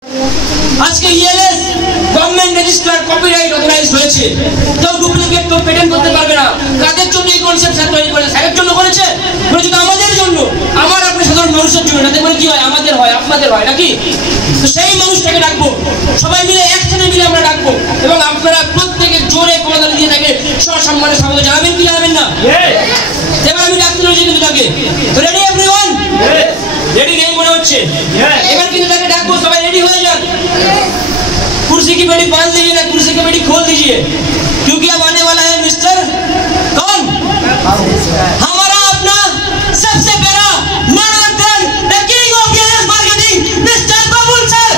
আজকে ELS government register copyright authorize হয়েছে, কেউ ডুপ্লিকেট কেউ পেটেন্ট করতে পারবে না। কাদের জন্য এই কনসেপ্ট তৈরি করেছে? সাহেবের জন্য করেছে, বলেছে আমাদের জন্য, আমার আপনার সাধারণ মানুষের জন্য। তাতে মানে কি হয়? আমাদের হয়, আপনাদের হয় নাকি? তো সেই মানুষটাকে ডাকবো, সবাই মিলে একসাথে মিলে আমরা ডাকবো, এবং আপনারা প্রত্যেকে জোরে করতালি দিয়ে তাকে সসম্মানে স্বাগত জানাবেন কি জানাবেন না? এবার আমি ডাকতে রয়েছি কিন্তু তাকে। তো রেডি এভরিওয়ান? रेडी नहीं মনে হচ্ছে? এবার কিন্তু তাকে ডাকবো, সবাই রেডি হয়ে যান। कुर्सी की बेड़ी बांध दीजिए ना, कुर्सी की बेड़ी खोल दीजिए, क्योंकि अब आने वाला है मिस्टर कौन? हमारा अपना सबसे प्यारा Narayan the king of ELS marketing mister Babul sir.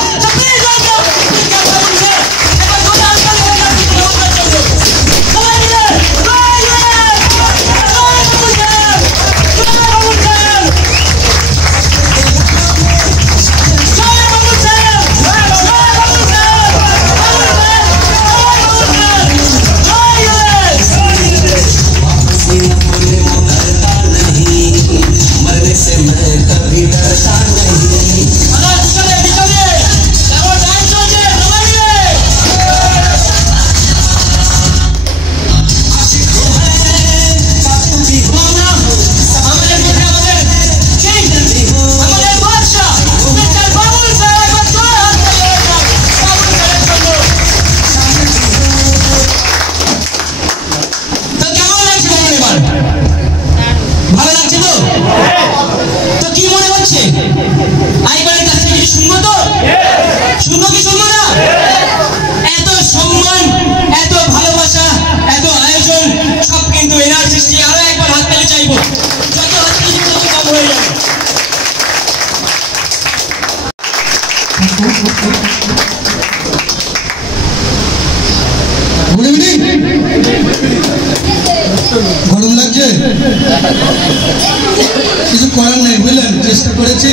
গরম লাগছে, কিছু করার নেই বুঝলেন। চেষ্টা করেছি,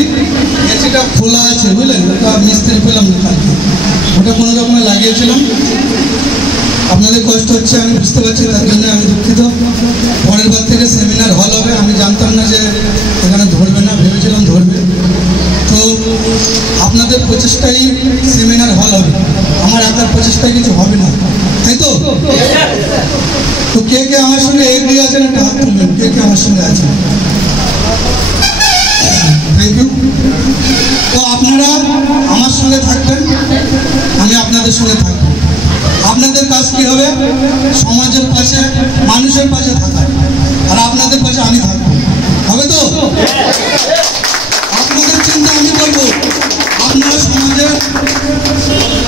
এসিটা খোলা আছে বুঝলেন, ওটা মিস্ত্রি পেলাম না কালকে, ওটা কোনো রকমে লাগিয়েছিলাম। আপনাদের কষ্ট হচ্ছে আমি বুঝতে পারছি, তার জন্য আমি দুঃখিত। পরের বার থেকে সেমিনার হল হবে। আমি জানতাম না যে এখানে ধরবে না, ভেবেছিলাম ধরবে। তো আপনাদের প্রচেষ্টাই সেমিনার হল হবে, আমার একার প্রচেষ্টায় কিছু হবে না, তাই তো? তো কে কে আমার সঙ্গে এগ্রি আছেন একটা হাত তুলবেন, কে কে আমার সঙ্গে আছেন? Thank you. তো আপনারা আমার সঙ্গে থাকবেন, আমি আপনাদের সঙ্গে থাকবো। আপনাদের কাজ কি হবে? সমাজের পাশে, মানুষের পাশে থাকা, আর আপনাদের পাশে আমি থাকবো, হবে তো? আপনাদের চিন্তা আমি করবো, আপনারা সমাজের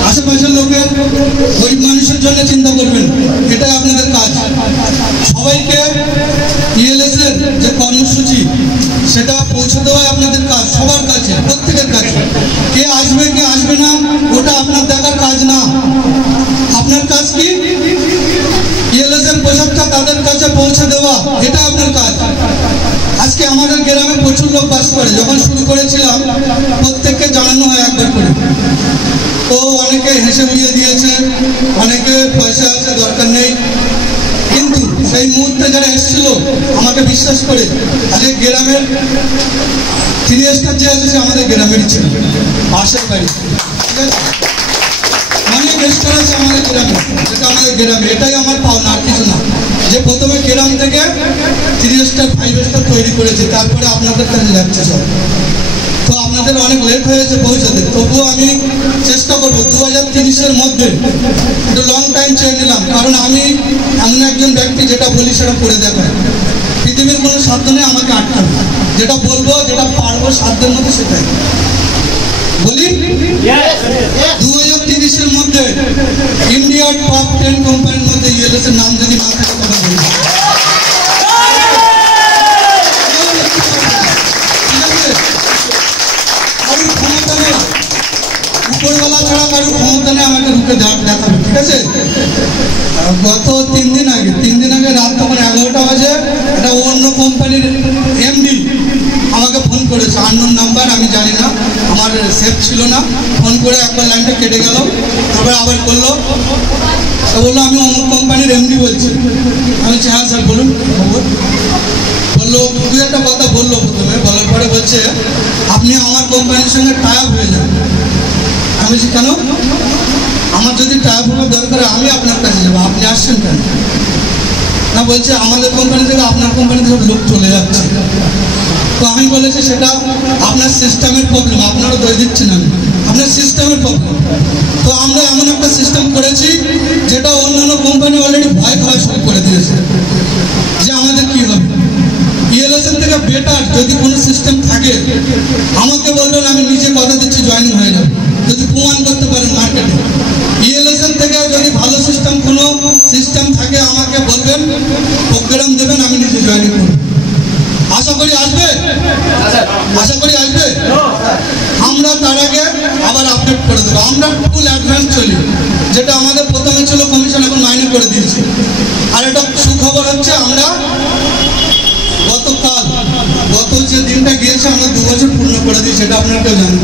আশেপাশের লোকের, গরিব মানুষের জন্য চিন্তা করবেন, এটাই আপনাদের কাজ। সবাইকে ইএলএস এর যে কর্মসূচি সেটা পৌঁছে দেওয়াই আপনাদের কাজ, সবার কাছে, প্রত্যেকের কাছে। কে আসবে কে আসবে না ওটা আপনার দেখার কাজ না। আপনার কাজ কি? ইএলএস এর পোশাকটা তাদের কাছে পৌঁছে দেওয়া, এটা আপনার কাজ। আজকে আমাদের গ্রামে প্রচুর লোক বাস করে। যখন শুরু করেছিলাম প্রত্যেককে জানানো হয় একবার করে, তো অনেকে হেসে উড়িয়ে দিয়েছে, অনেকে পয়সা আছে দরকার নেই, কিন্তু সেই মুহূর্তে যারা এসেছিল আমাকে বিশ্বাস করে, আজকে গ্রামের 3 স্টার যে আছে সে আমাদের গ্রামেরই ছিল, পাশের বাড়ি। ঠিক আছে, অনেক স্টার আছে আমাদের গ্রামে, যেটা আমাদের গ্রামে, এটাই আমার পাওনা, আর কিছু না। যে প্রথমে গ্রাম থেকে 3 স্টার 5 স্টার তৈরি করেছে, তারপরে আপনাদের কাছে যাচ্ছে সব। তো আপনাদের অনেক লেট হয়েছে পৌঁছাতে, তবুও আমি চেষ্টা করবো 2030-এর মধ্যে। একটু লং টাইম চেয়ে নিলাম, কারণ আমি এমন একজন ব্যক্তি যেটা বলি সেটা করে দেখায়। পৃথিবীর কোনো সাধ্য নেই আমাকে আটকাবে, যেটা বলবো যেটা পারবো সাধ্যের মধ্যে সেটাই বলি। 2030-এর মধ্যে ইন্ডিয়ার টপ 10 কোম্পানির মধ্যে ইএলএস এর নাম যদি না থাকে তবে বলি। উপরওয়ালা ছাড়া কারোর ক্ষমতা নেই আমাকে রুখে দেখাবে, ঠিক আছে? গত 3 দিন আগে রাত তখন 11টা বাজে একটা অন্য কোম্পানির এমডি আমাকে ফোন করেছে, আননোন নাম্বার, আমি জানি না, আমার সেভ ছিল না। ফোন করে একবার লাইনটা কেটে গেল, তারপরে আবার করলো, তো বললো আমি অমুক কোম্পানির এমডি বলছি। আমি বলছি হ্যাঁ স্যার বলুন। বললো দু একটা কথা বললো, প্রথমে বলার পরে বলছে আপনি আমার কোম্পানির সঙ্গে টাই আপ হয়ে যান। আমি বলছি কেন, আমার যদি টাকা ফাকা দরকার আমি আপনার কাছে যাবো, আপনি আসছেন কেন? না বলছে আমাদের কোম্পানি থেকে আপনার কোম্পানিতে সব লোক চলে যাচ্ছে। তো আমি বলেছি সেটা আপনার সিস্টেমের প্রবলেম, আপনারও দোষ দিচ্ছেন আমি, আপনার সিস্টেমের প্রবলেম। তো আমরা এমন একটা সিস্টেম করেছি যেটা অন্যান্য কোম্পানি অলরেডি ভয় খাওয়া শুরু করে দিয়েছে যে আমাদের কি হবে। ইএলএসএন থেকে বেটার যদি কোনো সিস্টেম থাকে আমাকে বলবেন, আমি নিজে কথা দিচ্ছি জয়েনিং হয়ে যাবে যদি প্রমাণ করতে পারেন মার্কেটে। ইএলএসএন থেকে যদি ভালো সিস্টেম কোনো সিস্টেম থাকে আমাকে বলবেন, প্রোগ্রাম দেবেন, আমি নিজে জয়েনিং করব। আশা করি আসবে, আশা করি আসবে। আমরা তার আগে আবার আপডেট করে দেবো। আমরা ফুল অ্যাডভান্স চলি, যেটা আমাদের প্রথমে ছিল কমিশন, এখন মাইনে করে দিয়েছি। আর এটা সুখবর হচ্ছে আমরা গত যে দিনটা গিয়েছে আমরা 2 বছর পূর্ণ করে দিই, সেটা আপনারা কেউ জানেন।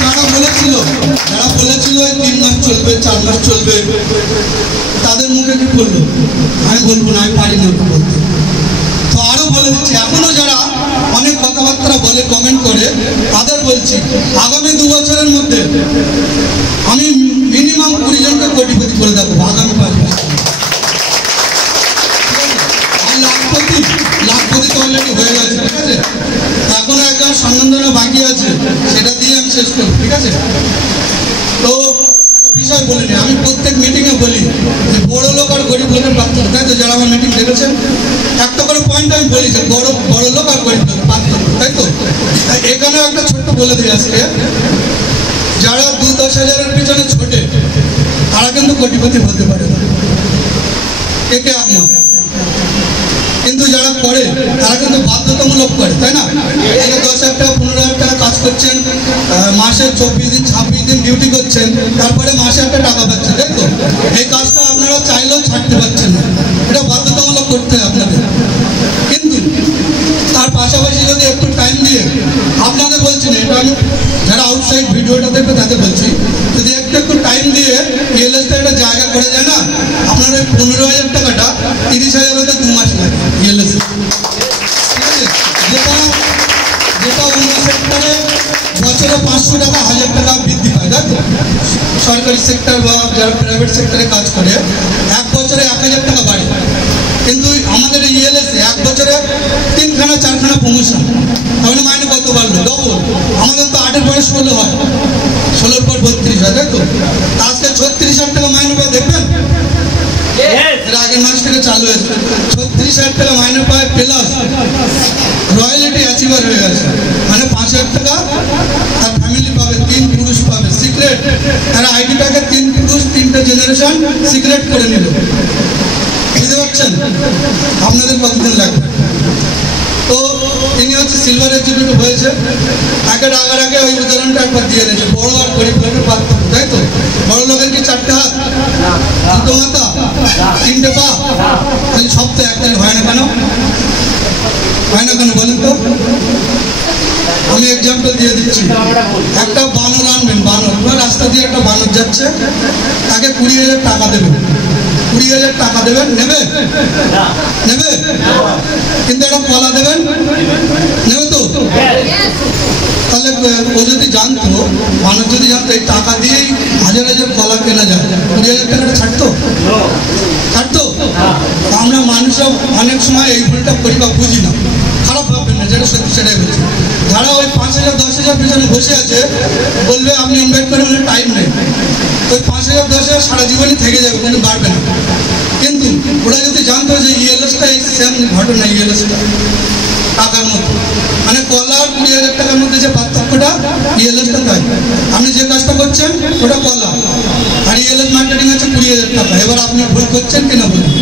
যারা বলেছিল 3 মাস চলবে, 4 মাস চলবে, তাদের মুখে কি বললো আমি বলবো না, আমি পারি না বলতে। তো আরো বলে দিচ্ছি, এখনো যারা অনেক কথাবার্তা বলে কমেন্ট করে তাদের বলছি, আগামী 2 বছরের মধ্যে আমি মিনিমাম 20 জনকে কোটিপতি করে দেবো আগামী 5 বছর। লাখপতি তো অলরেডি হয়ে গেছে, ঠিক আছে। এখনো একটা সম্মাননা বাকি আছে, সেটা দিয়ে আমি শেষ করবো, ঠিক আছে। তো একটা বিষয় বলিনি, আমি প্রত্যেক মিটিংয়ে বলি যে বড় লোক আর গরিব লোকের পার্থক্য, তাই তো? যারা আমার মিটিং দেখেছেন একটা করে পয়েন্ট আমি বলি যে বড় লোক আর গরিব লোকের পার্থক্য, তাই তো? এখানেও একটা ছোট্ট বলে দিই আজকে, যারা 2-10 হাজারের পিছনে ছোটে তারা কিন্তু কোটিপতি হতে পারে না। কে আপনার? কিন্তু যারা করে তারা কিন্তু বাধ্যতামূলক করে, তাই না? 10,000 টাকা 15,000 টাকা কাজ করছেন, মাসে 24 দিন 26 দিন ডিউটি করছেন, তারপরে মাসে একটা টাকা পাচ্ছেন, তাই তো? এই কাজটা আপনারা চাইলেও ছাড়তে পারছেন না, এটা বাধ্যতামূলক করতে হয় আপনাদের। কিন্তু তার পাশাপাশি যদি একটু টাইম দিয়ে, আপনাদের বলছি না, এটা আমি যারা আউটসাইড ভিডিওটা দেখবে তাদের বলছি, যদি একটু টাইম দিয়ে ইএলএসটা একটা জায়গা করে যায় না, আপনার ওই 15,000 টাকাটা 30,000 হতে 2 মাস লাগে ইএলএস, ঠিক আছে? যেটা অন্য সেক্টরে বছরে 500 টাকা 1000 টাকা বৃদ্ধি পায়, তাই তো? সরকারি সেক্টর বা যারা প্রাইভেট সেক্টরে কাজ করে 1 বছরে 1000 টাকা বাড়ে। কিন্তু আমাদের ইএলএস 1 বছরে 3খানা 4খানা প্রমোশন, তাহলে মাইনে কত বাড়লো? ডবল। আমাদের তো 8-এর পরে 16 হয়, 16-র পর 32 হয়, তাই তো? আজকে 36,000 টাকা মাইনে পায়, দেখবেন এর আগের মাস থেকে চালু হয়েছে। 36,000 টাকা মাইনে পায়, প্লাস রয়্যালিটি অ্যাচিভার হয়ে গেছে, মানে 5,000 টাকা তার ফ্যামিলি পাবে, 3 পুরুষ পাবে। সিক্রেট, তারা আইডিটাকে 3 পুরুষ 3টে জেনারেশন সিক্রেট করে নিল। বুঝতে পারছেন? আপনাদের কতদিন লাগবে? তো তিনি হচ্ছে সিলভার এক্সিকিউটিভ হয়েছে, তাকে ডাকার আগে ওই উদাহরণটা একবার দিয়ে দিয়েছে, বড় আর গরিব লোকের পার্থক্য, তাই তো? বড় লোকের কি 4টে হাত, 2টো মাথা, 3টে পা, তাহলে সব তো একটাই হয় না কেন? হয় না কেন বলেন তো? আমি এক্সাম্পল দিয়ে দিচ্ছি, একটা বানর আনবেন, বানর রাস্তা দিয়ে একটা বানর যাচ্ছে, তাকে 20,000 টাকা দেবেন, 20,000 টাকা দেবেন, নেবে? নেবে? কিন্তু একটা কলা দেবেন, নেবে তো? তাহলে ও যদি জানতো, মানুষ যদি জানতো এই টাকা দিয়েই 1000 কলা কেনা যায়, 20,000 টাকাটা ছাড়তো? ছাড়তো? আমরা মানুষরা অনেক সময় এই ভুলটা করি বা বুঝি না, খারাপ ভাববেন না, যেটা সত্যি সেটাই বলছি। যারা ওই 5,000 10,000 পেছনে বসে আছে বলবে আপনি ইনভাইট করে মানে টাইম নেই, ওই 5,000 10,000 সারা জীবনই থেকে যাবে, কিন্তু বাড়বে না। কিন্তু ওরা যদি জানতো যে ইএলএসটা এই সেম ঘটনা, ইএলএসটা টাকার মতো, মানে কলা আর 20,000 টাকার মধ্যে যে পার্থক্যটা, ইএলএসটা তাই। আপনি যে কাজটা করছেন ওটা কলা, আর ইএলএস মার্কেটিং আছে 20,000 টাকা। এবার আপনি ভুল করছেন কিনা বলুন?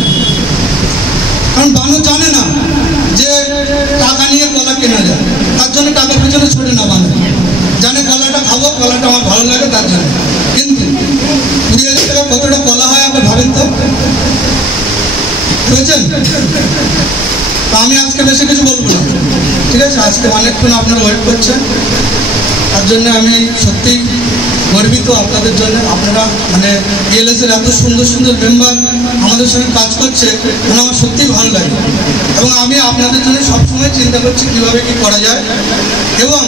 কারণ বানর জানে না যে টাকা নিয়ে কলা কেনা যায়, তার জন্য টাকার পেছনে ছোটে না। বানর জানে কলাটা খাবো, কলাটা আমার ভালো লাগে, তার জন্য। কিন্তু 20,000 টাকা কতটা কলা হয় আপনি ভাবেন তো, বুঝেছেন? আমি আজকে বেশি কিছু বলবো না, ঠিক আছে? আজকে অনেকক্ষণ আপনারা ওয়েট করছেন, তার জন্য আমি সত্যিই গর্বিত আপনাদের জন্য। আপনারা মানে ইএলএস এর এত সুন্দর সুন্দর মেম্বার, আমাদের আমাদের সঙ্গে কাজ করছে, মানে আমার সত্যিই ভালো লাগে। এবং আমি আপনাদের জন্য সবসময় চিন্তা করছি কীভাবে কী করা যায়, এবং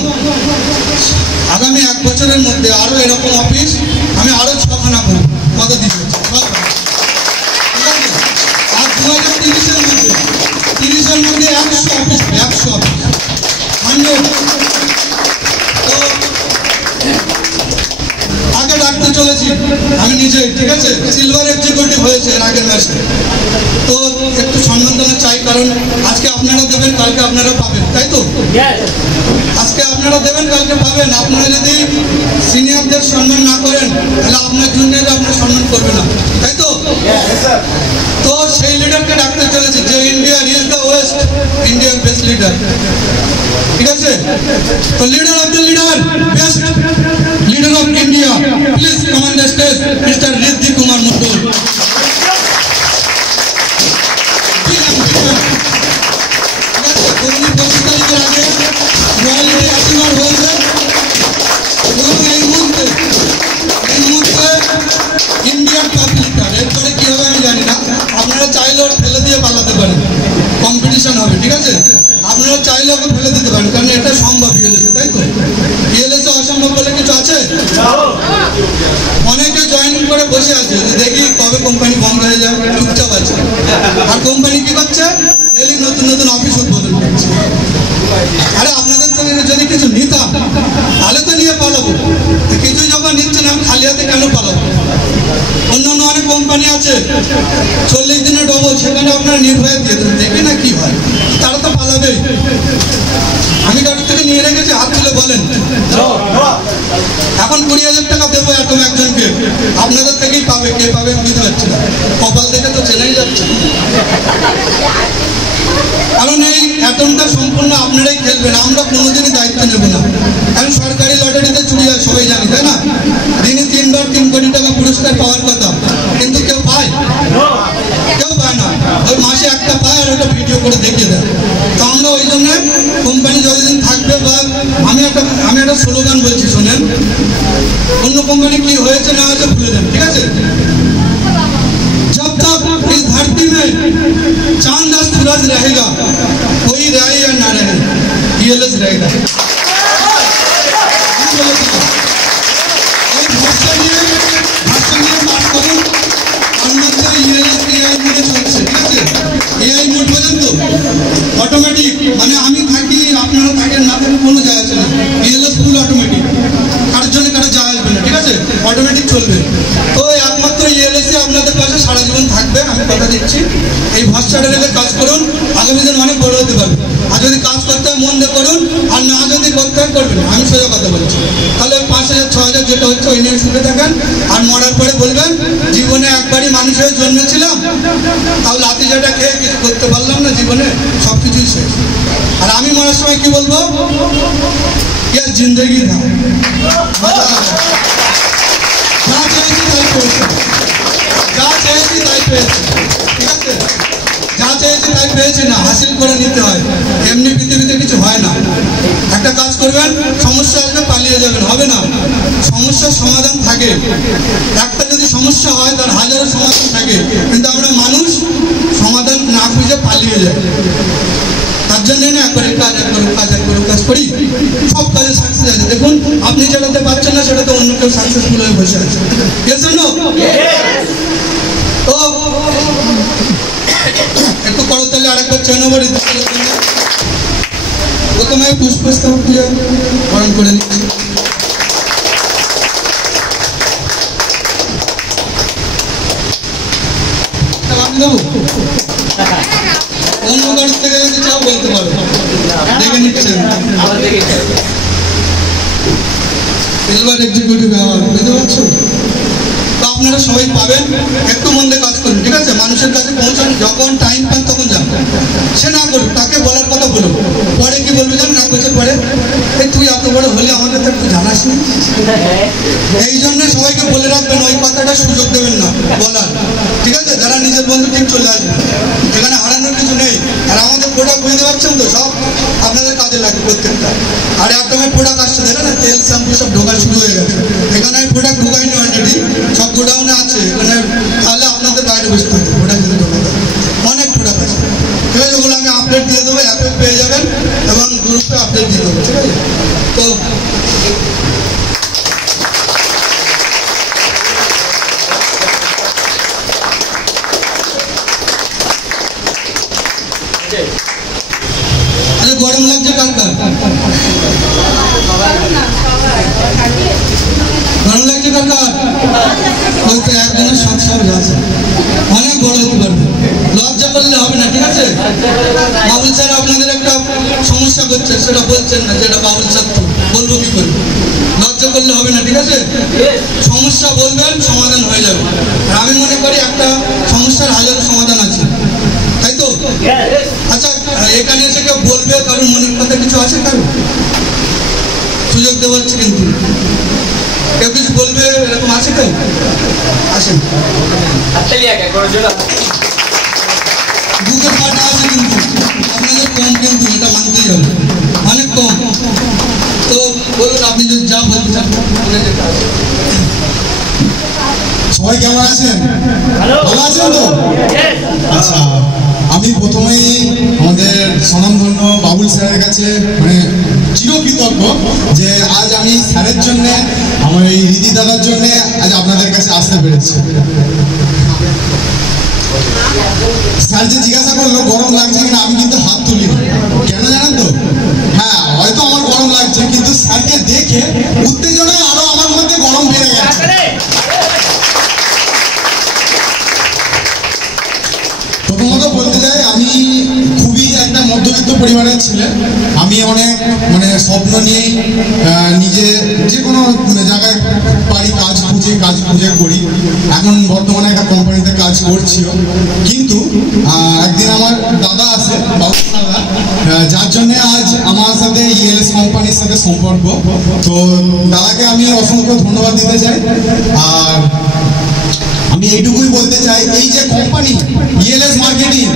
আগামী 1 বছরের মধ্যে আরও এরকম অফিস আমি আরও 6খানা করব, কথা দিচ্ছি। আর 2030-এর মধ্যে 100 অফিস, 100 অফিস 100। তো আগে ডাকতে চলেছি আমি নিজেই, ঠিক আছে, সিলভার এক্সিকিউটিভ হয়েছে এর আগের মাসে। তো একটু সম্মাননা চাই, কারণ আজকে আপনারা দেবেন, কালকে আপনারা পাবেন, তাই তো? আজকে আপনারা দেবেন, কালকে পাবেন। আপনারা যদি সিনিয়রদের সম্মান না করেন তাহলে আপনার জুনিয়ররা আপনার সম্মান করবে না, তাই তো? তো সেই লিডারকে ডাকতে চলেছে যে ইন্ডিয়া ইজ দ্য ওয়েস্ট, ইন্ডিয়ার বেস্ট লিডার, ঠিক আছে? তো leader of the leader, best leader of India, please come on the stage, mister Riddhi Kumar Mondal. Indian top leader, এরপরে কি হবে আমি জানি না। আপনারা চাইলে ওর ফেলে দিয়ে পালাতে পারেন, কম্পিটিশন হবে, ঠিক আছে? আপনারা চাইলে ওকে ফেলে দিতে পারেন, কারণ এটা সম্ভব ইএলএসে, তাই তো? ইএলএসে অসম্ভব বলে কিছু আছে? অনেকে জয়েনিং করে বসে আছে, দেখি কবে কোম্পানি বন্ধ হয়ে যাবে, চুপচাপ আছে। আর কোম্পানি কি করছে? ডেলি নতুন নতুন অফিস উদ্বোধন করছে। আরে আপনাদের তো যদি কিছু নিতাম তাহলে তো নিয়ে পালাবো, কিছু যখন নিচ্ছেন আমি খালি হাতে কেন পালাবো? অন্যান্য অনেক কোম্পানি আছে 40 দিনে ডবল, সেখানে আপনারা নির্ভয়ে দিয়ে দেন, দেখে না কি হয়, তারা তো পালাবেই। আমি কারোর থেকে নিয়ে রেখেছি, হাত তুলে বলেন। এখন 20,000 টাকা দেবো এরকম একজনকে, আপনাদের থেকেই পাবে, কে পাবে আমি বুঝতে পারছি না, কপাল দেখে তো চেনাই যাচ্ছে। কারণ এই অ্যাটমটা সম্পূর্ণ আপনারাই খেলবেন, আমরা কোনোদিনই দায়িত্ব নেব না। কারণ সরকারি লটারিতে চুরি হয়, সবাই জানি, তাই না? দিনে 3 বার 3 কোটি টাকা পুরস্কার পাওয়ার কথা, কিন্তু কেউ পায়? কেউ পায় না। ওই মাসে একটা পায় আর ওটা ভিডিও করে দেখিয়ে দেয়। তো আমরা ওই জন্য কোম্পানি যতদিন থাকবে, বা আমি একটা স্লোগান বলছি শোনেন, অন্য কোম্পানি কি হয়েছে না হয়েছে ভুলে যান, ঠিক আছে? जब तक इस धरती में चांद और सूरज रहेगा, कोई रहे या ना रहे, ईएलएस रहेगा। ভাষা নিয়ে পাঠ করুন, তার মধ্যে ईएलएस এআই মোডে চলছে, ঠিক আছে? এআই মোড পর্যন্ত অটোমেটিক, মানে আমি থাকি আপনারা থাকেন না থাকেন কোনো যায় আসে না, ईएलएस ফুল অটোমেটিক, কারোর জন্য কারো যায় আসবে না, ঠিক আছে? অটোমেটিক চলবে। তো একমাত্র ईएलएস আপনাদের পাশে সারা জীবন থাকবে, আমি কথা দিচ্ছি। এই ভাষাটা রেখে কাজ করুন, আগামী দিন অনেক বড় হতে পারবে। আর যদি কাজ করতে হয় মন দিয়ে করুন, আর না যদি করতে হয় করবেন, আমি সোজা কথা বলছি। তাহলে 5,000 6,000 যেটা হচ্ছে ওই নিয়ে শুনে থাকেন, আর মরার পরে বলবেন জীবনে একবারই মানুষ হয়ে জন্মেছিলাম, তাও লাতি যেটা খেয়ে কিছু করতে পারলাম না, জীবনে সব কিছুই শেষ। আর আমি মরার সময় কি বলবো? ইয়ার জিন্দগি না, যা চেয়েছি তাই পেয়েছি, যা চেয়েছি তাই পেয়েছি, ঠিক আছে? যা চেয়েছি তাই পেয়েছি না, হাসিল করে নিতে হয়, এমনি পৃথিবীতে কিছু হয় না। একটা কাজ করবেন, সমস্যা আসবে পালিয়ে যাবেন, হবে না। সমস্যার সমাধান থাকে, একটা যদি সমস্যা হয় তার হাজারো সমাধান থাকে, কিন্তু আমরা মানুষ সমাধান না খুঁজে পালিয়ে যাই। তার জন্য না একবারে কাজ করি, সব কাজে সাকসেস আছে। দেখুন আপনি যেটাতে পারছেন না সেটাতে অন্য কেউ সাকসেসফুল হয়ে বসে আছে, তো একটু করতালি আরেকবার চৈনবর প্রথমে পুষ্পস্তব দিয়ে বরণ করে নিচ্ছি। দেবো অন্য কারোর থেকে যদি চাও বলতে পারো, দেখে নিচ্ছেন সিলভার এক্সিকিউটিভ অ্যাওয়ার্ড, বুঝতে পারছো? তো আপনারা সবাই পাবেন, একটু মন দিয়ে কাজ করুন, ঠিক আছে? মানুষের কাছে পৌঁছান, যখন টাইম পান তখন যান, সে না করুক, তাকে বলার কথা বলুন। পরে কি বলবে জান, না বলছে পরে তুই এত বড় হলে আমাকে তো একটু জানাস নি। এই জন্য সবাইকে বলে রাখবেন, ওই কথাটা সুযোগ দেবেন না বলার, ঠিক আছে? যারা নিজের বন্ধু ঠিক চলে আসবে, এখানে হারানোর কিছু নেই। আর আমাদের প্রোডাক্ট বুঝতে পারছেন তো, সব আপনাদের কাজে লাগে প্রত্যেকটা। আর একটা প্রোডাক্ট আসছে দেখেন না, তেল শ্যাম্পু সব ঢোকা শুরু হয়ে গেছে। এখানে আমি প্রোডাক্ট ঢোকাইনি অলরেডি, সব গোডাউনে আছে এখানে, তাহলে আপনাদের বাইরে বসতে হবে প্রোডাক্ট দিয়ে দেবো, ঠিক আছে? তো আরে গরম লাগছে কার কার? গরম লাগছে কার কার? ওই তো একজনের সব আছে, অনেক বড় হতে পারবে, লজ্জা করলে হবে না, ঠিক আছে? বাবুল স্যার আপনাদের একটা সমস্যা করছে, সেটা বলছেন না, যেটা বাবুল স্যার তো বলবো কি করে? লজ্জা করলে হবে না, ঠিক আছে? সমস্যা বলবেন, সমাধান হয়ে যাবে। আর আমি মনে করি একটা সমস্যার হাজারো সমাধান আছে, তাই তো? আচ্ছা, এখানে এসে কেউ বলবে, কারোর মনের কথা কিছু আছে? কারো সুযোগ দেওয়া হচ্ছে, কিন্তু কেউ কিছু বলবে এরকম আছে? কেউ আসেন, বুকের ফাটা আছে, কিন্তু আপনাদের কম, কিন্তু এটা মানতেই হবে, অনেক কম। তো বলুন, আপনি যদি যা বলতে চান বলে যেতে হবে। সবাই কেমন আছেন? ভালো আছেন তো? আচ্ছা, আমি প্রথমেই আমাদের স্বনামধন্য বাবুল স্যারের কাছে মানে চিরকৃতজ্ঞ যে আজ আমি স্যারের জন্য, আমার এই রীতি দাদার জন্য আজ আপনাদের কাছে আসতে পেরেছি। স্যার যে জিজ্ঞাসা করলো গরম লাগছে কিনা, আমি কিন্তু হাত তুলি কেন জানেন তো? হ্যাঁ, হয়তো আমার গরম লাগছে, কিন্তু স্যারকে দেখে উত্তেজনায় আরো আমার মধ্যে গরম বেড়ে গেছে। প্রথমত বলতে চাই, আমি খুবই একটা মধ্যবিত্ত পরিবারের ছেলে। আমি অনেক মানে স্বপ্ন নিয়েই নিজে যে কোনো জায়গায় পারি কাজ খুঁজে করি। এখন বর্তমানে একটা কোম্পানিতে কাজ করছিও, কিন্তু একদিন আমার দাদা আছে, বাবু দাদা, যার জন্য আজ আমার সাথে ইএলএস কোম্পানির সাথে সম্পর্ক। তো দাদাকে আমি অসংখ্য ধন্যবাদ দিতে চাই। আর আমি এইটুকুই বলতে চাই, এই যে কোম্পানি ইএলএস মার্কেটিং,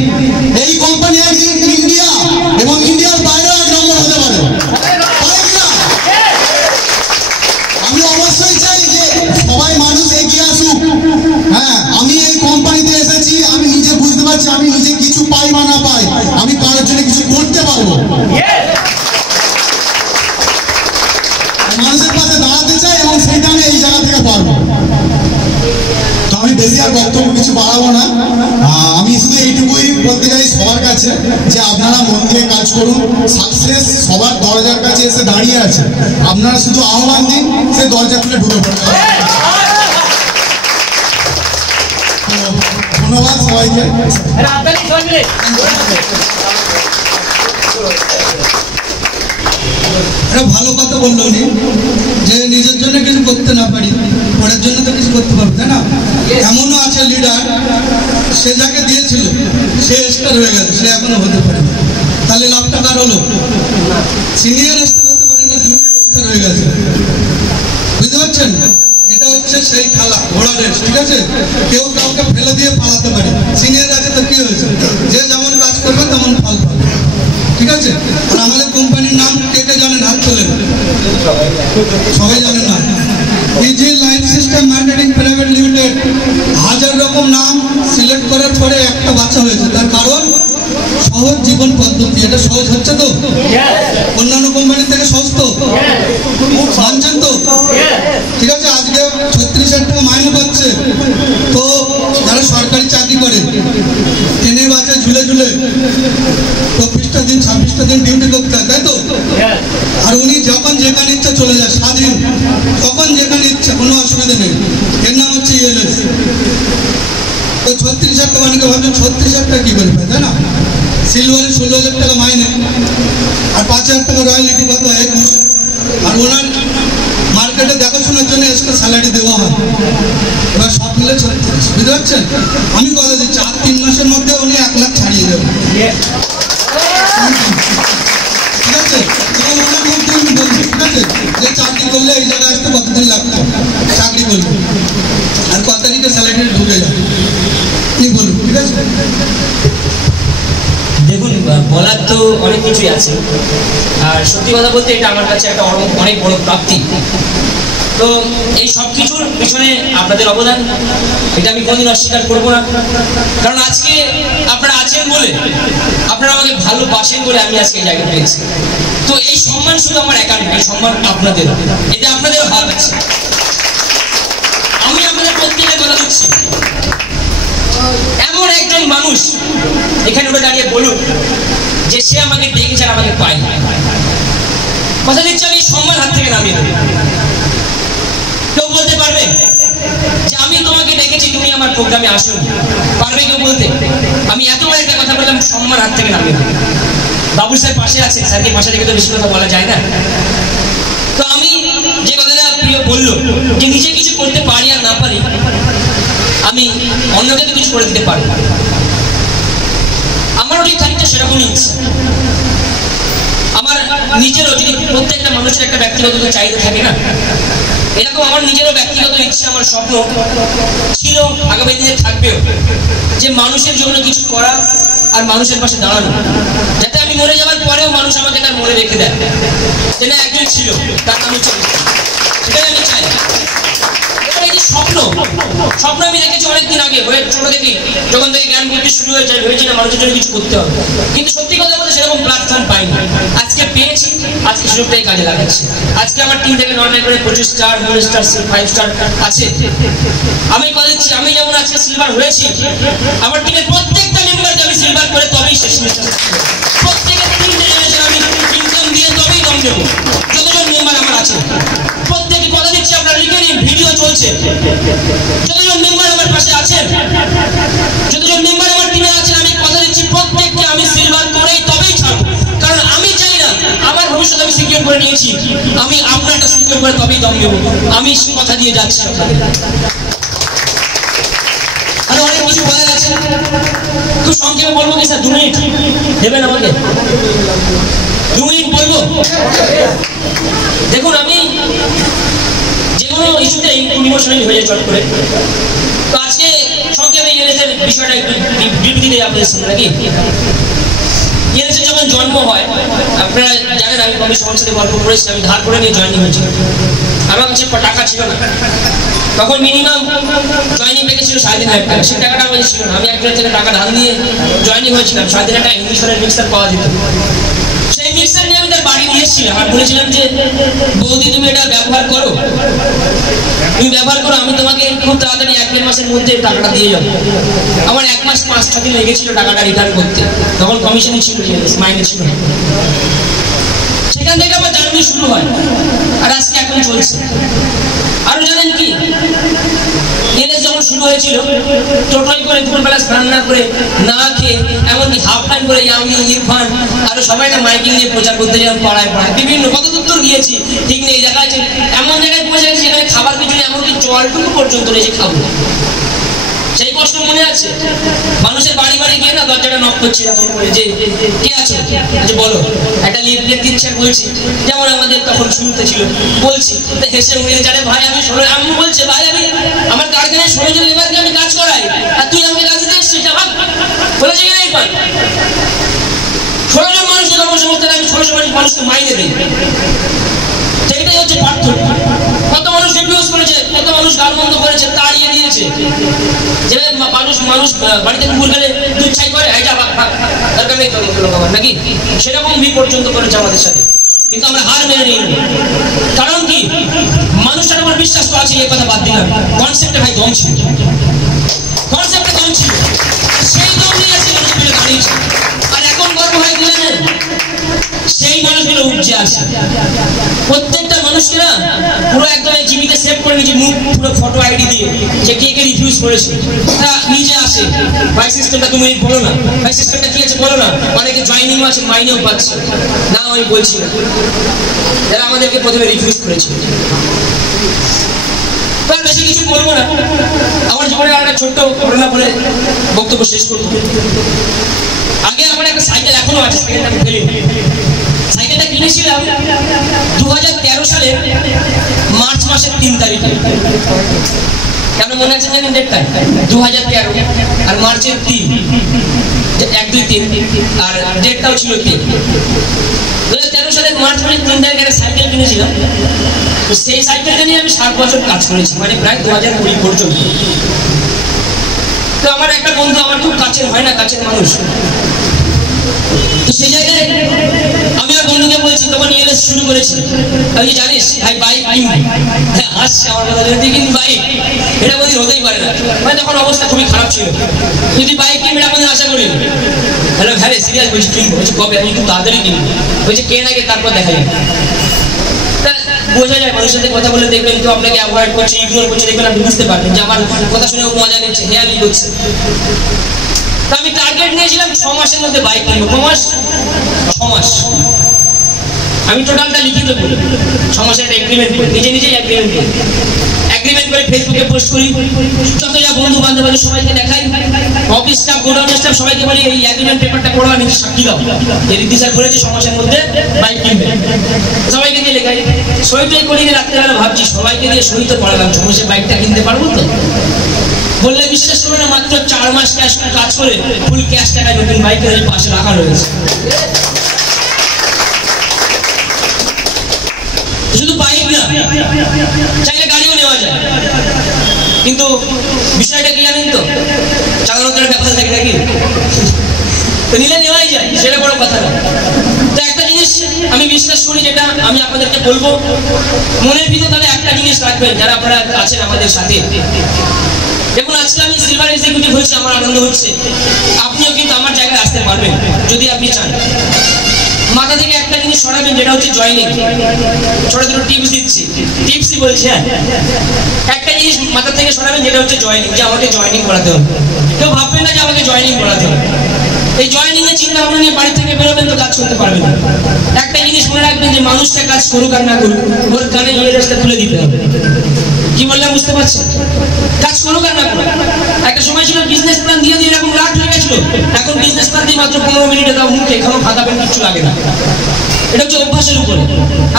এই কোম্পানি একদিন ইন্ডিয়া এবং ইন্ডিয়ার বাইরেও 1 নম্বর হতে পারে। আমি অবশ্যই চাই যে সবাই মানুষ এগিয়ে আসুক। হ্যাঁ, আমি এই কোম্পানিতে এসেছি, আমি নিজে বুঝতে পারছি আমি নিজে কিছু পাই বা না পাই, আমি কারোর জন্য কিছু করতে পারবো, মানুষের পাশে দাঁড়াতে চাই, এবং সেইটা আমি এই জায়গা থেকে পারবো। তো আমি বেশি আর বক্তব্য কিছু বাড়াবো না। আমি শুধু এইটুকুই বলতে চাই সবার কাছে যে আপনারা মন দিয়ে কাজ করুন। সাকসেস সবার দরজার কাছে এসে দাঁড়িয়ে আছে, আপনারা শুধু আহ্বান দিন, সে দরজা খুলে ঢুকে পড়বে। ধন্যবাদ সবাইকে। এটা ভালো কথা বললো উনি, যে নিজের জন্য কিছু করতে না পারি, পরের জন্য তো কিছু করতে পারবে, তাই না? এমনও আছে লিডার, সে যাকে দিয়েছিল সে স্টার হয়ে গেছে, সে এখনো হতে পারে, তাহলে লাভটা কার হলো? সিনিয়র স্টার হতে পারেনি, জুনিয়র স্টার হয়ে গেছে, বুঝতে পারছেন? এটা হচ্ছে সেই খেলা, ঘোড়া রেস, ঠিক আছে? কেউ কাউকে ফেলে দিয়ে পালাতে পারে। সিনিয়র আছে তো কি হয়েছে, যে যেমন কাজ করবে তেমন ফল পাবে, ঠিক আছে? আর আমাদের কোম্পানির নাম কে কে জানেন? হাত তোলেন। সবাই জানেন না? Easy life system marketing private limited. 1000 রকম নাম সিলেক্ট করার পরে একটা বাচ্চা হয়েছে, তার কারণ সহজ জীবন পদ্ধতি। এটা সহজ হচ্ছে তো? অন্যান্য কোম্পানি থেকে সহজ তো? মানছেন তো? ঠিক আছে, আজকে 36,000 টাকা মাইনে পাচ্ছে, তো যারা সরকারি চাকরি করে ট্রেনে বাসে ঝুলে 24টা দিন 26টা দিন ডিউটি করতে হয়, তাই তো? আর উনি যখন যেখানে ইচ্ছা চলে যায়, স্বাধীন, তখন যেখানে ইচ্ছা, কোনো অসুবিধা নেই। এর নাম হচ্ছে ইএলএস। তো 36,000 টাকা, অনেকে ভাবছেন 36,000 টাকা কি করে পায়, তাই না? সিলভারে 16,000 টাকা মাইনে, আর 5,000 টাকা রয়্যালিটি, কত 21। আর ওনার মার্কেটে দেখাশোনার জন্য এক্সট্রা স্যালারি দেওয়া হয়। এবার সব মিলে 36, বুঝতে পারছেন? আমি কথা দিচ্ছি, 3 মাসের মধ্যে উনি 1 লাখ ছাড়িয়ে দেবেন, ঠিক আছে? এবং ওনার মধ্যে উনি বলবেন, ঠিক আছে, যে চাকরি করলে এই জায়গায় আসতে কতদিন লাগতো, চাকরি করলে আর কত তারিখে স্যালারি ঢুকে যায়, কি বলুন, ঠিক আছে? দেখুন, বলার তো অনেক কিছুই আছে, আর সত্যি কথা বলতে এটা আমার কাছে একটা অনেক বড় প্রাপ্তি। তো এই সব কিছুর পিছনে আপনাদের অবদান, এটা আমি কোনোদিন অস্বীকার করবো না। কারণ আজকে আপনারা আছেন বলে, আপনারা আমাকে ভালোবাসেন বলে আমি আজকে এই জায়গা পেয়েছি। তো এই সম্মান শুধু আমার একার নয়, এই সম্মান আপনাদের, এতে আপনাদেরও হাত আছে। আমি আপনাদের প্রত্যেকের কথা দিচ্ছি, এমন একজন মানুষ এখানে উঠে দাঁড়িয়ে বলুন যে সে আমাকে ডেকেছে আর আমাকে পায়, কথা দিচ্ছি আমি সম্মান হাত থেকে নামিয়ে দেবো। কেউ বলতে পারবে যে আমি তোমাকে ডেকেছি, তুমি আমার প্রোগ্রামে আসো? পারবে কেউ বলতে? আমি এতবার একটা কথা বললাম, সম্মান হাত থেকে নামিয়ে দেবো। বাবু স্যার পাশে আছে, স্যারকে পাশে রেখে তো বেশি কথা বলা যায় না। তো আমি যে কথাটা প্রিয় বললো যে নিজে কিছু করতে পারি আর না পারি, আমি অন্যকে তো কিছু করে দিতে পারি। আমারও ঠিক খানিকটা সেরকমই ইচ্ছা। আমার নিজেরও, যদি প্রত্যেকটা মানুষের একটা ব্যক্তিগত চাহিদা থাকে না, এরকম আমার নিজেরও ব্যক্তিগত ইচ্ছা, আমার স্বপ্ন ছিল, আগামী দিনে থাকবেও, যে মানুষের জন্য কিছু করা আর মানুষের পাশে দাঁড়ানো, যাতে আমি মরে যাওয়ার পরেও মানুষ আমাকে তার মনে রেখে দেয় যে না একজন ছিল, তার নাম হচ্ছে, সেটাই আমি চাই। এবার এই যে স্বপ্ন আমি দেখেছি অনেকদিন আগে, ছোট থেকে যখন থেকে জ্ঞান বুদ্ধি শুরু হয়েছে, ভেবেছি না মানুষের জন্য কিছু করতে হবে, কিন্তু সত্যি কথা বলতে সেরকম প্ল্যাটফর্ম পাইনি। আজকে পেয়েছি, আজকে সুযোগটাই কাজে লাগাচ্ছি। আজকে আমার টিম থেকে নর্মাল করে 25 স্টার, 4 স্টার, 5 স্টার আছে। আমি কথা দিচ্ছি, আমি যেমন আজকে সিলভার হয়েছি, আমার টিমের প্রত্যেকটা মেম্বারকে আমি সিলভার করে তবেই শেষ সেমিস্টার, প্রত্যেকের 3 জেনারেশন আমি ইনকাম দিয়ে তবেই দম দেবো। যতজন মেম্বার আমার আছে প্রত্যেকে, কথা দিচ্ছি আপনার লিখে নিন, ভিডিও চলছে, যতজন মেম্বার আমার পাশে আছেন, যতজন মেম্বার আমার টিমে আছেন, আমি কথা দিচ্ছি প্রত্যেককে আমি সিলভার করেই তবেই ছাড়বো। কারণ আমি চাই না আমার ভবিষ্যৎ আমি সিকিউর করে নিয়েছি, আমি আপনারটা সিকিউর করে তবেই দম দেবো। আমি কথা দিয়ে যাচ্ছি আপনাদের। আর অনেক কিছু বলা গেছে, খুব সংক্ষেপে বলবো কি স্যার? 2 মিনিট দেবেন আমাকে? 2 মিনিট বলবো? দেখুন, আমি যে কোনো ইস্যুতে ইমোশনাল হয়ে যায় চট করে। তো আজকে সংক্ষেপে ইংরেজের বিষয়টা একটু বিবৃতি দিয়ে আপনাদের সামনে নাকি। ইংরেজের যখন জন্ম হয়, আপনারা জানেন আমি কবি সবার সাথে গল্প করেছি, আমি ধার করে নিয়ে জয়েনিং হয়েছি। আমার কাছে টাকা ছিল না, তখন মিনিমাম জয়েনিং প্যাকেজ ছিল 3,500 টাকা, সেই টাকাটা আমাদের ছিল না। আমি একজনের থেকে টাকা ধার নিয়ে জয়েনিং হয়েছিলাম। 3,500 টাকা ইংলিশের মিক্সার পাওয়া যেত, সেই মিক্সার নিয়ে আমি তার বাড়ি নিয়ে এসেছিলাম আর বলেছিলাম যে বৌদি তুমি এটা ব্যবহার করো, তুমি ব্যবহার করো, আমি তোমাকে খুব তাড়াতাড়ি 1-1.5 মাসের মধ্যে টাকাটা দিয়ে যাবো। আমার 1 মাস 5-6 দিন লেগেছিল টাকাটা রিটার্ন করতে, তখন কমিশনে ছিল, মাইনে ছিল। সেখান থেকে আমার জার্নি শুরু হয় আর আজকে এখন চলছে। আরো জানেন কি, ইংরেজ যখন শুরু হয়েছিল, টোটোই করে দুপুরবেলা স্নান না করে, না খেয়ে, এমনকি হাফ প্যান্ট করে আমি, ইরফান আরো সবাই না মাইকিং নিয়ে প্রচার করতে যেতাম পাড়ায় পাড়ায়, বিভিন্ন কত দূর গিয়েছি ঠিক নেই। দেখা যাচ্ছে এমন জায়গায় পৌঁছে গেছি যেখানে খাবার কিছু নেই, এমনকি জলটুকু পর্যন্ত নেই যে খাবো। সেই কষ্ট মনে আছে? মানুষের বাড়ি বাড়ি গিয়ে না দরজাটা নক করছে এরকম করে, যে কে আছো, যে বলো, একটা লিফলেট দিচ্ছে বলছি, যেমন আমাদের তখন শুরুতে ছিল, বলছি তো হেসে উড়িয়ে যারে ভাই আমি আম্মু বলছে ভাই আমি আমার কারখানায় 16 জন লেবারকে আমি কাজ করাই, আর তুই আমাকে কাজ দিতে এসছিস, বলেছি কিনা? এই পাই 16 জন মানুষকে কর্মসংস্থান, আমি 1600 মানুষকে মাইনে দিই। সেইটাই হচ্ছে পার্থক্য। কত মানুষ রিফিউজ করেছে, কত মানুষ গান বন্ধ করেছে, তাড়িয়ে দিয়েছে। যে মানুষ বাড়িতে কুকুর গেলে দুধ ছাই করে, দরকার নেই তোর নাকি, সেরকম বি পর্যন্ত করেছে আমাদের সাথে। কিন্তু আমরা হার মেনে নিই। কারণ কি, মানুষটার উপর বিশ্বাস তো আছে, এই কথা বাদ দিলাম, কনসেপ্টে ভাই দম ছিল, কনসেপ্টে দম ছিল, সেই দম নিয়ে আসে মানুষগুলো দাঁড়িয়েছে। আর এখন গর্ব হয় কি জানেন, সেই মানুষগুলো উপজে আসে। প্রত্যেকটা মানুষকে না পুরো একদম জীবিকা সেভ করে নিয়েছে, মুখ পুরো ফটো আইডি দিয়ে, যে কে কে রিফিউজ করেছে তারা নিজে আসে। ভাই সিস্টেমটা তুমি বলো না, ভাই সিস্টেমটা কি আছে বলো না। অনেকে জয়েনিং আছে, মাইনেও পাচ্ছে না, আমি বলছি না, যারা আমাদেরকে প্রথমে রিফিউজ করেছে। তার বেশি কিছু বলবো না, আমার জীবনে একটা ছোট্ট ঘটনা বলে বক্তব্য শেষ করবো। আগে আমার একটা সাইকেল এখনো আছে, সাইকেলটা আমি ফেলি। সাইকেলটা কিনেছিলাম 2013 সালের মার্চ মাসের 3 তারিখে। কেন মনে আছে জানেন ডেটটা? 2013 আর মার্চের 3, 1, 2, 3, আর ডেটটাও ছিল 3। 2013 সালের মার্চ মাসে 3 তারিখে একটা সাইকেল কিনেছিলাম। তো সেই সাইকেলটা নিয়ে আমি 7 বছর কাজ করেছি, মানে প্রায় 2020 পর্যন্ত। তো আমার একটা বন্ধু, আমার খুব কাছের, হয় না কাছের মানুষ, তো সেই জায়গায় আমি আমার বন্ধুকে বলছি, তখন ইএলএস শুরু করেছি। আমি জানিস ভাই বাইক কিনবি, আসছে আমার কথা, যদি কিনবি বাইক, এটা বলি হতেই পারে না, মানে তখন অবস্থা খুবই খারাপ ছিল। যদি বাইক কিনবি এটা আমাদের আশা করি। হ্যালো হ্যাঁ সিরিয়াস বলছি, কিনবো। বলছি কবে? আমি খুব তাড়াতাড়ি কিনবো। বলছে কেন আগে তারপর দেখা যাবে। বোঝা যায় মানুষের সাথে কথা বলে, দেখবেন কেউ আপনাকে অ্যাভয়েড করছে, ইগনোর করছে, দেখবেন আপনি বুঝতে পারবেন যে আমার কথা শুনে মজা নিচ্ছে, হেয়ালি করছে। তো আমি টার্গেট নিয়েছিলাম 6 মাসের মধ্যে বাইক কিনবো। 6 মাস আমি টোটালটা লিখিত করি, 6 মাসের একটা এগ্রিমেন্ট করি, নিজেই এগ্রিমেন্ট করে ফেসবুকে পোস্ট করি, যত যা বন্ধু বান্ধব আছে সবাইকে দেখাই, অফিস স্টাফ, গোডাউন স্টাফ সবাইকে বলি এই এগ্রিমেন্ট পেপারটা পড়ো, আমি সাক্ষী দাও যে রিদ্ধি স্যার বলেছে 6 মাসের মধ্যে বাইক কিনবে। সবাইকে দিয়ে লেখাই, সইটাই করি। রাত্রেবেলা ভাবছি সবাইকে দিয়ে সই তো পড়ালাম, 6 মাসে বাইকটা কিনতে পারবো তো? বললে বিশ্বাস করবে না, মাত্র 4 মাস ক্যাশ কাজ করে ফুল ক্যাশ টাকায় নতুন বাইকের পাশে রাখা রয়েছে। শুধু বাইক না, চাইলে গাড়িও নেওয়া যায়, কিন্তু বিষয়টা কি জানেন তো, চালানোর জন্য ব্যাপার থাকে নাকি, তো নিলে নেওয়াই যায়, সেটা বড় কথা না। তো একটা জিনিস আমি বিশ্বাস করি, যেটা আমি আপনাদেরকে বলবো, মনের ভিতরে তাহলে একটা জিনিস রাখবেন যারা আপনারা আছেন আমাদের সাথে। দেখুন আজকে আমি সিলভার এক্সিকিউটিভ হয়েছি, আমার আনন্দ হচ্ছে, আপনিও কিন্তু আমার জায়গায় আসতে পারবেন যদি আপনি চান। মাথা থেকে একটা জিনিস সরাবেন, যেটা হচ্ছে জয়েনিং। ছোট ছোট টিপস দিচ্ছি, টিপসই বলছি। হ্যাঁ, একটা জিনিস মাথা থেকে সরাবেন, যেটা হচ্ছে জয়েনিং, যে আমাকে জয়েনিং করাতে হবে। কেউ ভাববেন না যে আমাকে জয়েনিং করাতে হবে। এই জয়েনিং এর চিন্তা ভাবনা নিয়ে বাড়ি থেকে বেরোবেন তো কাজ করতে পারবেন না। একটা জিনিস মনে রাখবেন, যে মানুষটা কাজ করুক আর না করুক, ওর কানে ইয়েরেসটা তুলে দিতে হবে। কি বললাম বুঝতে পারছেন? কাজ করুক আর না করুক। একটা সময় ছিল বিজনেস প্ল্যান দিয়ে দিয়ে এরকম লাট হয়ে গেছিল, এখন বিজনেস প্ল্যান দিয়ে মাত্র 15 মিনিটে তাও মুখে এখনো খাতা পেন কিছু লাগে না। এটা হচ্ছে অভ্যাসের উপরে।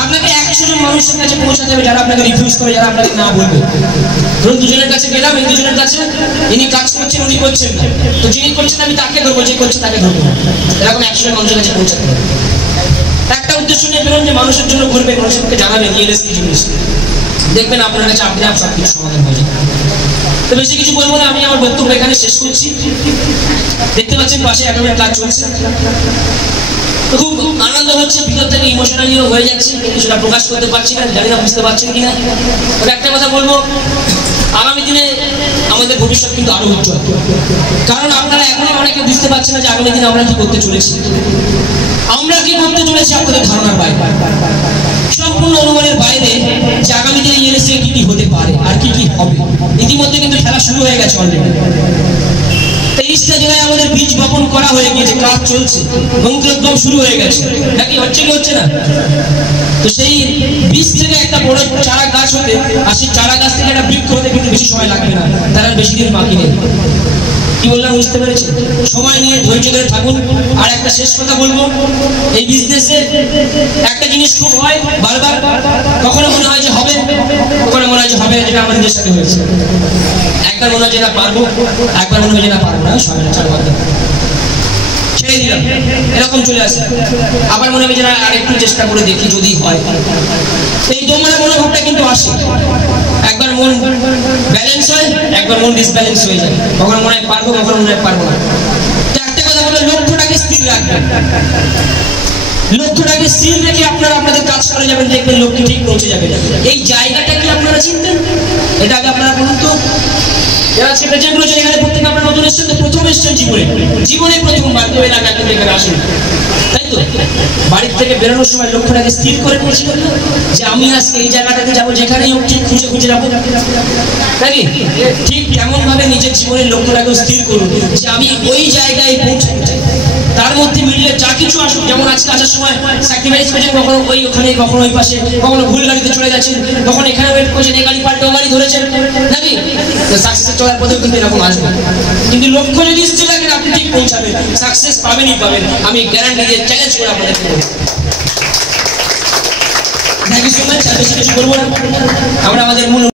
আপনাকে 100 জন মানুষের কাছে পৌঁছাতে হবে যারা আপনাকে রিফিউজ করে, যারা আপনাকে না বলবে। ধরুন দুজনের কাছে গেলাম, এই দুজনের কাছে ইনি কাজ করছেন, উনি করছেন না, তো যিনি করছেন আমি তাকে ধরবো, যে করছে তাকে ধরবো। এরকম 100 জন মানুষের কাছে পৌঁছাতে হবে। একটা উদ্দেশ্য নিয়ে বেরোন, যে মানুষের জন্য করবেন, মানুষকে জানাবেন ইএলএস কি জিনিস, দেখবেন আপনার কাছে আপনি সব কিছু সমাধান হয়ে যাবে। তো বেশি কিছু বলবো না, আমি আমার বক্তব্য এখানে শেষ করছি। দেখতে পাচ্ছেন পাশে একেবারে কাজ চলছে, তো খুব আনন্দ হচ্ছে, ভিতর থেকে ইমোশনালিও হয়ে যাচ্ছে, কিন্তু সেটা প্রকাশ করতে পারছি না, জানি না বুঝতে পারছেন কিনা। তবে একটা কথা বলবো, আগামী দিনে আমাদের ভবিষ্যৎ কিন্তু আরো উজ্জ্বল, কারণ আপনারা এখনো অনেকে বুঝতে পারছেন না যে আগামী দিনে আমরা কি করতে চলেছি। আমরা কি করতে চলেছি আপনাদের ধারণার বাইরে, সম্পূর্ণ অনুমানের বাইরে, যে আগামী দিনে ইএলএস কি কি হতে পারে আর কি কি হবে। ইতিমধ্যে কিন্তু খেলা শুরু হয়ে গেছে অলরেডি। 23টা জেলায় আমাদের বীজ বপন করা হয়ে গিয়েছে, কাজ চলছে, অঙ্কুরোদ্গম শুরু হয়ে গেছে, নাকি হচ্ছে কি হচ্ছে না? তো সেই বীজ থেকে একটা বড় চারা গাছ হতে, আর সেই চারা গাছ থেকে একটা বৃক্ষ হতে কিন্তু বেশি সময় লাগবে না, তার বেশি দিন বাকি নেই। কি বললাম বুঝতে পেরেছি? সময় নিয়ে ধৈর্য ধরে থাকুন। আর একটা শেষ কথা বলবো, এই বিজনেসে একটা জিনিস খুব হয় বারবার, কখনো মনে হয় যে হবে, কখনো মনে হয় যে হবে, যেটা আমাদের সাথে হয়েছে। একবার মনে হয় যে না পারবো, একবার মনে হয় যে না পারবো না, ছেড়ে দিলাম, এরকম চলে আসে। আবার মনে হবে যে না আরেকটু চেষ্টা করে দেখি যদি হয়। এই তোমরা মনোভাবটা কিন্তু আসে, একবার মন ব্যালেন্স হয়, একবার মন ডিসব্যালেন্স হয়ে যায়, কখনো মনে হয় পারবো, কখনো মনে হয় পারবো না। তো একটা কথা বলে, লক্ষ্যটাকে স্থির রাখবেন। লক্ষ্যটাকে স্থির রেখে আপনারা আপনাদের কাজ করে যাবেন, দেখবেন লক্ষ্যে ঠিক পৌঁছে যাবে। এই জায়গাটা কি আপনারা চিনতেন? এটা আগে আপনারা বলুন তো। যারা যেগুলো এখানে প্রত্যেকে আপনারা নতুন এসছেন, তো প্রথম এসছেন জীবনে প্রথমবার কেউ এলাকা কিন্তু এখানে আসেন, তাই তো? বাড়ির থেকে বেরোনোর সময় লক্ষ্যটাকে স্থির করে নিয়েছিলেন যে আমি আজকে এই জায়গাটাতে যাবো, যেখানেই হোক ঠিক খুঁজে খুঁজে যাবো, নাকি? ঠিক তেমন ভাবে নিজের জীবনের লক্ষ্যটাকে স্থির করুন যে আমি ওই জায়গায় পৌঁছাতে চাই। তার মধ্যে মিললে যা কিছু আসুক, যেমন আজকে আসার সময় স্যাক্রিফাইস করেছেন, কখনো ওই ওখানে, কখনো ওই পাশে, কখনো ভুল গাড়িতে চলে যাচ্ছেন, কখনো এখানে ওয়েট করছেন, এই গাড়ি পাল্টে ও গাড়ি ধরেছেন, নাকি? তো সাকসেসের চলার পথেও কিন্তু এরকম আসবে, কিন্তু লক্ষ্য যদি স্থির রাখেন আপনি ঠিক পৌঁছাবেন, সাকসেস পাবেনই পাবেন, আমি গ্যারান্টি দিয়ে চ্যালেঞ্জ করে আপনাদের দেবো। Thank you so much. আর বেশি কিছু বলবো না, আমরা আমাদের মূল